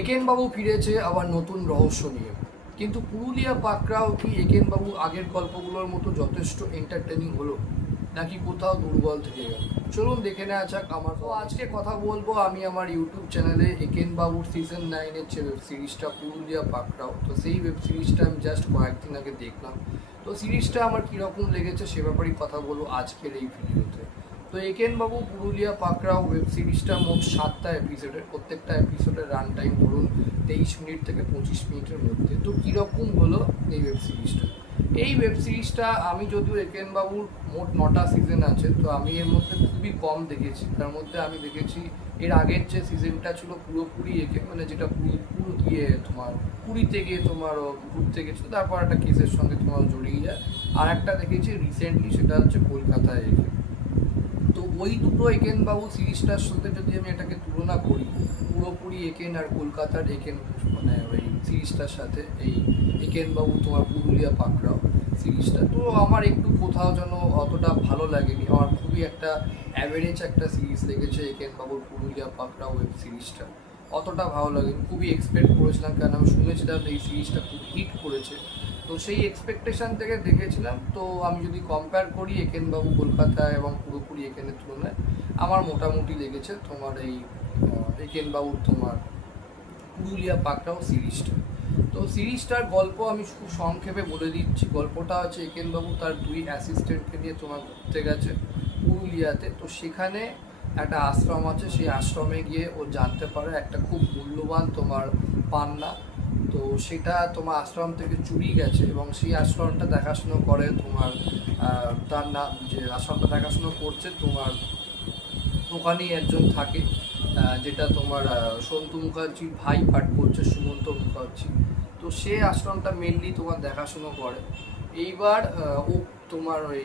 একেন বাবু ফিরেছে আবার নতুন রহস্য নিয়ে। কিন্তু পুরুলিয়া পাকড়াও কি একেন বাবু আগের গল্পগুলোর মতো যথেষ্ট এন্টারটেনিং হলো, নাকি কোথাও দুর্বল থেকে গেল? চলুন দেখে নেওয়া যাক। আজকে কথা বলবো আমি আমার ইউটিউব চ্যানেলে একেন বাবুর সিজন 9-এর যে ওয়েব সিরিজটা পুরুলিয়া পাকড়াও। তো সেই ওয়েব সিরিজটা আমি জাস্ট কয়েকদিন আগে দেখলাম। তো সিরিজটা আমার কীরকম লেগেছে সে ব্যাপারেই কথা বলবো আজকের এই ভিডিওতে। তো একেন বাবু পুরুলিয়া পাকড়াও ওয়েব সিরিজটা মোট 7টা এপিসোডের, প্রত্যেকটা এপিসোডের রান টাইম ধরুন 23 মিনিট থেকে 25 মিনিটের মধ্যে। তো কীরকম হলো এই ওয়েব সিরিজটা? এই ওয়েব সিরিজটা আমি যদিও একেন বাবুর মোট 9টা সিজন আছে, তো আমি এর মধ্যে খুবই কম দেখেছি। তার মধ্যে আমি দেখেছি এর আগের যে সিজনটা ছিল পুরোপুরি মানে যেটা পুরো গিয়ে তোমার পুরীতে গিয়ে তোমার ঘুরতে গেছিলো, তারপর একটা কেসের সঙ্গে তোমার জড়িয়ে যায়। আর একটা দেখেছি রিসেন্টলি, সেটা হচ্ছে কলকাতায় এসে। তো ওই দুটো একেন বাবু সিরিজটার সাথে যদি আমি এটাকে তুলনা করি, পুরোপুরি একেন আর কলকাতার একেন মানে ওই সিরিজটার সাথে এই একেন বাবু তোমার পুরুলিয়া পাকড়াও সিরিজটা, তো আমার একটু কোথাও যেন অতটা ভালো লাগেনি। আমার খুবই একটা অ্যাভারেজ একটা সিরিজ লেগেছে একেন বাবুর পুরুলিয়া পাকড়াও ওয়েব সিরিজটা। অতটা ভালো লাগেনি, খুবই এক্সপেক্ট করেছিলাম, কারণ আমি শুনেছিলাম এই সিরিজটা খুব হিট করেছে। তো সেই এক্সপেকটেশন থেকে দেখেছিলাম। তো আমি যদি কম্পেয়ার করি একেন বাবু কলকাতা এবং পুরোপুরি একেনের তুলনায়, আমার মোটামুটি লেগেছে তোমার এই একেন বাবুর তোমার পুরুলিয়া পাকড়াও সিরিজটা। তো সিরিজটার গল্প আমি খুব সংক্ষেপে বলে দিচ্ছি। গল্পটা হচ্ছে একেন বাবু তার 2 অ্যাসিস্ট্যান্টকে নিয়ে তোমার ঘুরতে গেছে পুরুলিয়াতে। তো সেখানে একটা আশ্রম আছে, সেই আশ্রমে গিয়ে ও জানতে পারে একটা খুব মূল্যবান তোমার পান্না। তো সেটা তোমার আশ্রম থেকে চুরি গেছে, এবং সেই আশ্রমটা দেখাশুনো করে তোমার তার নাম, যে আশ্রমটা দেখাশুনো করছে তোমার ওখানেই একজন থাকে, যেটা তোমার সন্তু মুখার্জির ভাই পাঠ করছে, সুমন্ত মুখার্জি। তো সে আশ্রমটা মেনলি তোমার দেখাশুনো করে। এইবার ও তোমার ওই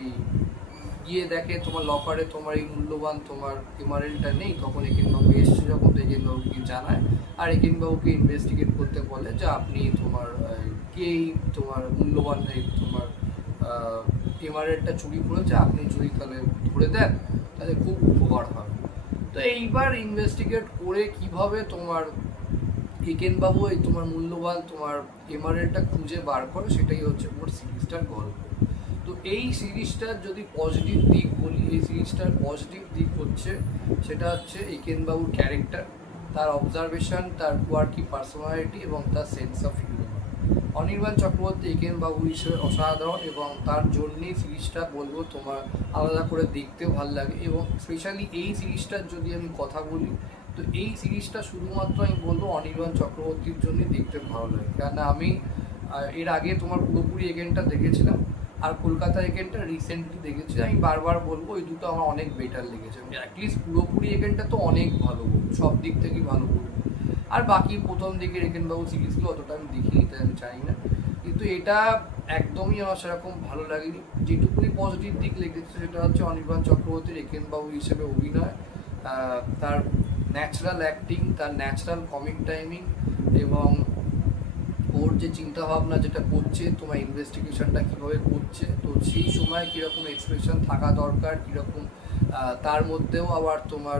গিয়ে দেখে তোমার লকারে তোমার এই মূল্যবান তোমার এমারেলটা নেই। তখন একেনবাবু এসছে যখন, তো একেনবাবুকে জানায়, আর একেনবাবুকে ইনভেস্টিগেট করতে বলে যে আপনি তোমার কেই তোমার মূল্যবান এই তোমার এমারেলটা চুরি করেছে, আপনি যদি তাহলে ধরে দেন তাহলে খুব উপকার হয়। তো এইবার ইনভেস্টিগেট করে কিভাবে তোমার একেনবাবু এই তোমার মূল্যবান তোমার এমারেলটা খুঁজে বার করে, সেটাই হচ্ছে ওর সিরিজটার গল্প। তো এই সিরিজটার যদি পজিটিভ দিক বলি, এই সিরিজটার পজিটিভ দিক হচ্ছে সেটা হচ্ছে একেনবাবুর ক্যারেক্টার, তার অবজারভেশন, তার কোয়ার্কি পার্সোনালিটি এবং তার sense of humour. Anirban Chakraborty Ekenbabu হিসেবে অসাধারণ, এবং তার জন্যেই সিরিজটা বলবো তোমার আলাদা করে দেখতেও ভালো লাগে। এবং স্পেশালি এই সিরিজটার যদি আমি কথা বলি, তো এই সিরিজটা শুধুমাত্র আমি বলবো অনির্বাণ চক্রবর্তীর জন্যই দেখতে ভালো লাগে। কেননা আমি এর আগে তোমার পুরোপুরি এগেনটা দেখেছিলাম, আর কলকাতা এগেনটা রিসেন্টলি দেখেছি। আমি বারবার বলবো ওই দুটো আমার অনেক বেটার লেগেছে। অ্যাটলিস্ট পুরোপুরি এগেনটা তো অনেক ভালো, সব দিক থেকেই ভালো বলবো। আর বাকি প্রথম দিকের একেনবাবু সিরিজগুলো অতটা আমি দেখিনি, তাই আমি চাই না। কিন্তু এটা একদমই আমার সেরকম ভালো লাগেনি। যেটুকুনি পজিটিভ দিক লেগেছে সেটা হচ্ছে অনির্বাণ চক্রবর্তীর একেনবাবু হিসেবে অভিনয়, তার ন্যাচারাল অ্যাক্টিং, তার ন্যাচারাল কমিক টাইমিং, এবং ওর যে চিন্তাভাবনা যেটা করছে, তোমার ইনভেস্টিগেশনটা কীভাবে করছে, তো সেই সময় কীরকম এক্সপ্রেশন থাকা দরকার, কীরকম তার মধ্যেও আবার তোমার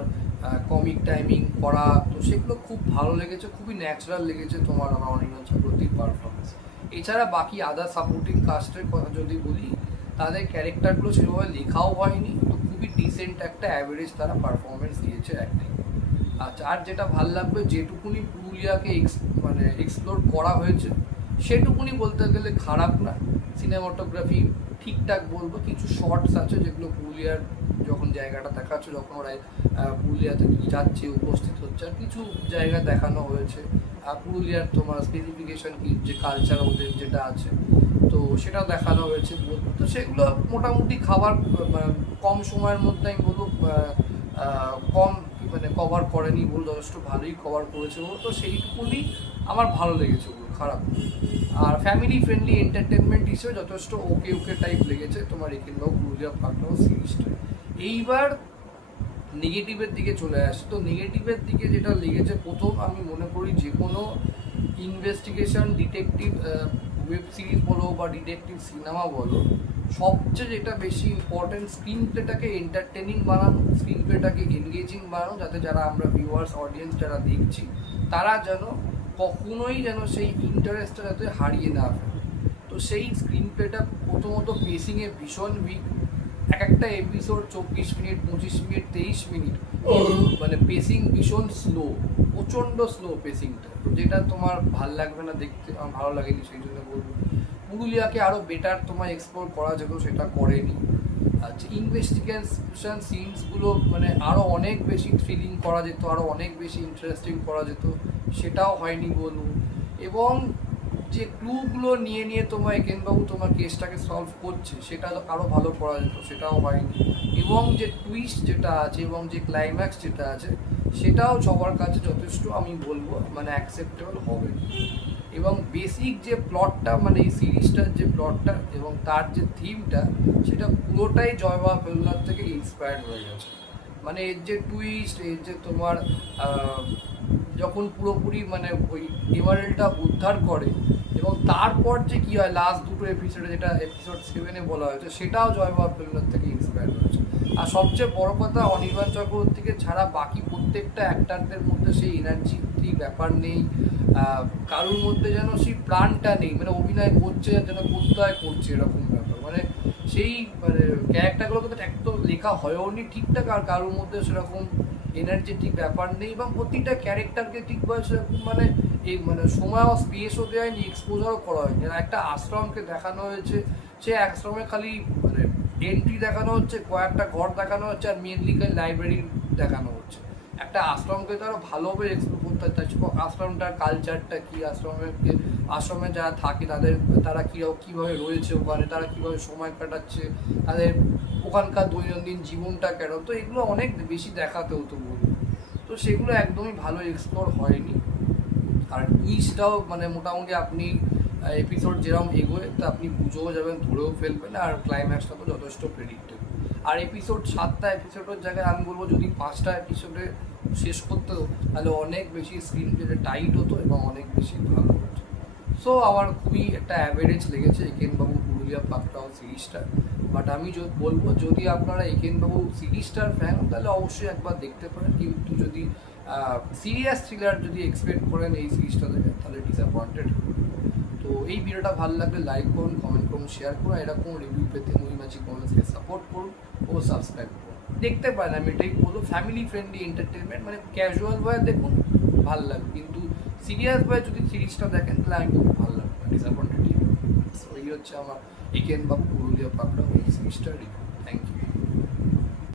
কমিক টাইমিং করা, তো সেগুলো খুব ভালো লেগেছে, খুবই ন্যাচারাল লেগেছে তোমার আমার অনির্বাণ চক্রবর্তীর পারফরমেন্স। এছাড়া বাকি আদার সাপোর্টিং কাস্টের কথা যদি বলি, তাদের ক্যারেক্টারগুলো সেভাবে লেখাও হয়নি, তো খুবই ডিসেন্ট একটা অ্যাভারেজ তারা পারফরমেন্স দিয়েছে অ্যাক্টিং। আচ্ছা, আর যেটা ভাল লাগবে, যেটুকুনি পুরুলিয়াকে মানে এক্সপ্লোর করা হয়েছে সেটুকুনি বলতে গেলে খারাপ না। সিনেমাটোগ্রাফি ঠিকঠাক বলবো, কিছু শর্টস আছে যেগুলো পুরুলিয়ার যখন জায়গাটা দেখাচ্ছে, যখন ওরা পুরুলিয়াতে যাচ্ছে উপস্থিত হচ্ছে, আর কিছু জায়গা দেখানো হয়েছে পুরুলিয়ার তোমার স্পেসিফিকেশন কি, যে কালচার ওদের যেটা আছে, তো সেটাও দেখানো হয়েছে বলবো। তো সেগুলো মোটামুটি খাবার কম সময়ের মধ্যে আমি বলবো কম মানে কভার করেনি বল, যথেষ্ট ভালোই কভার করেছে বল। তো সেইটুকুনি আমার ভালো লেগেছে বল, খারাপ। আর ফ্যামিলি ফ্রেন্ডলি এন্টারটেনমেন্ট হিসেবে যথেষ্ট ওকে ওকে টাইপ লেগেছে তোমার একেনবাবু পুরুলিয়া পাকড়াও সিরিজটা। এইবার নেগেটিভের দিকে চলে আসে। তো নেগেটিভের দিকে যেটা লেগেছে, প্রথম আমি মনে করি যে কোনো ইনভেস্টিগেশন ডিটেকটিভ ওয়েব সিরিজ বলো বা ডিটেকটিভ সিনেমা বলো, সবচেয়ে যেটা বেশি ইম্পর্টেন্ট, স্ক্রিন প্লেটাকে এন্টারটেনিং বানানো, স্ক্রিন প্লেটাকে এনগেজিং বানানো, যাতে যারা আমরা ভিউয়ার্স অডিয়েন্স যারা দেখছি তারা যেন কখনোই যেন সেই ইন্টারেস্টটা যাতে হারিয়ে না ফেলে। তো সেই স্ক্রিন প্লেটা প্রথমত পেসিংয়ে ভীষণ উইক, এক একটা এপিসোড 24 মিনিট, 25 মিনিট, 23 মিনিট, মানে পেসিং ভীষণ স্লো, প্রচণ্ড স্লো পেসিংটা, যেটা তোমার ভাল লাগবে না দেখতে, আমার ভালো লাগেনি, সেই জন্য বলবো পুরুলিয়াকে আরও বেটার তোমার এক্সপ্লোর করা যেত, সেটা করেনি। আচ্ছা, ইনভেস্টিগেশন সিনসগুলো মানে আরও অনেক বেশি থ্রিলিং করা যেত, আরও অনেক বেশি ইন্টারেস্টিং করা যেত, সেটাও হয়নি বলবো। এবং যে ক্লুগুলো নিয়ে নিয়ে তোমার একেনবাবু তোমার কেসটাকে সলভ করছে, সেটা আরও ভালো করা যেত, সেটাও হয়নি। এবং যে টুইস্ট যেটা আছে এবং যে ক্লাইম্যাক্স যেটা আছে, সেটাও সবার কাছে যথেষ্ট আমি বলবো মানে অ্যাকসেপ্টেবল হবে। এবং বেসিক যে প্লটটা মানে এই সিরিজটার যে প্লটটা এবং তার যে থিমটা, সেটা পুরোটাই জয়বাবা ফেলুদার থেকে ইন্সপায়ার্ড হয়ে গেছে। মানে এর যে টুইস্ট, এর যে তোমার যখন পুরোপুরি মানে ওই এমারেলটা উদ্ধার করে এবং তারপর যে কী হয় লাস্ট দুটো এপিসোডে, যেটা এপিসোড 7-এ বলা হয়েছে, সেটাও জয়বাবা ফেলুদার থেকে ইন্সপায়ার্ড হয়েছে। আর সবচেয়ে বড় কথা, অনির্বাণ চক্রবর্তীকে ছাড়া বাকি প্রত্যেকটা অ্যাক্টারদের মধ্যে সেই এনার্জি ব্যাপার নেই, কারোর মধ্যে যেন সেই প্রাণটা নেই, মানে অভিনয় করছে যেন কোথায় করছে এরকম ব্যাপার, মানে সেই মানে ক্যারেক্টারগুলোকে তো একদম লেখা হয়েও নি ঠিকঠাক, আর কারোর মধ্যে সেরকম এনার্জেটিক ব্যাপার নেই, এবং প্রতিটা ক্যারেক্টারকে ঠিক সেরকম মানে এই মানে সময় ও স্পেসও দেওয়া হয়নি, এক্সপোজারও করা হয়নি। একটা আশ্রমকে দেখানো হয়েছে, সে আশ্রমে খালি মানে এন্ট্রি দেখানো হচ্ছে, কয়েকটা ঘর দেখানো হচ্ছে, আর মেনলি লাইব্রেরি দেখানো হচ্ছে। একটা আশ্রমকে তো আরও ভালোভাবে এক্সপ্লোর করতে হয়, আশ্রমটার কালচারটা কী, আশ্রমে যারা থাকে তারা কীভাবে রয়েছে ওখানে, তারা কীভাবে সময় কাটাচ্ছে, তাদের ওখানকার দৈনন্দিন জীবনটা কেন, তো এগুলো অনেক বেশি দেখাতে হতো বলবো। তো সেগুলো একদমই ভালো এক্সপ্লোর হয়নি। আর টুইস্টটাও মানে মোটামুটি আপনি এপিসোড যেরকম এগোয় তো আপনি বুঝেও যাবেন, ধরেও ফেলবেন, আর ক্লাইম্যাক্সটা তো যথেষ্ট প্রেডিক্টেবল। আর এপিসোড 7টা এপিসোডের জায়গায় আমি বলবো যদি 5টা এপিসোডে শেষ করতে হতো, তাহলে অনেক বেশি স্ক্রিন প্লেটা টাইট হতো এবং অনেক বেশি ভালো হতো। সো আমার খুবই একটা অ্যাভারেজ লেগেছে একেনবাবু পুরুলিয়া পাকড়াও সিরিজটা। বাট আমি বলবো যদি আপনারা একেনবাবু সিরিজটার ফ্যান তাহলে অবশ্যই একবার দেখতে পারেন, কিন্তু যদি সিরিয়াস থ্রিলার যদি এক্সপেক্ট করেন এই সিরিজটা থেকে, তাহলে ডিসঅ্যাপয়েন্টেড হবে। তো এই ভিডিওটা ভালো লাগলে লাইক করুন, কমেন্ট করুন, শেয়ার করুন, এরকম রিভিউ পেতে মুভিমাঝি কমেন্টসকে সাপোর্ট করুন ও সাবস্ক্রাইব করুন। দেখতে পারেন, আমি এটাই বলবো, ফ্যামিলি ফ্রেন্ডলি এন্টারটেনমেন্ট, মানে ক্যাজুয়াল ভাবে দেখুন ভালো লাগবে, কিন্তু সিরিয়াস ভাবে যদি সিরিজটা দেখেন তাহলে আমি খুব ভালো লাগবে, ডিসঅ্যাপয়েন্টেড। সো এই হচ্ছে আমার একেনবাবু পুরুলিয়া পাকড়াও এই সিরিজটা রিভিউ।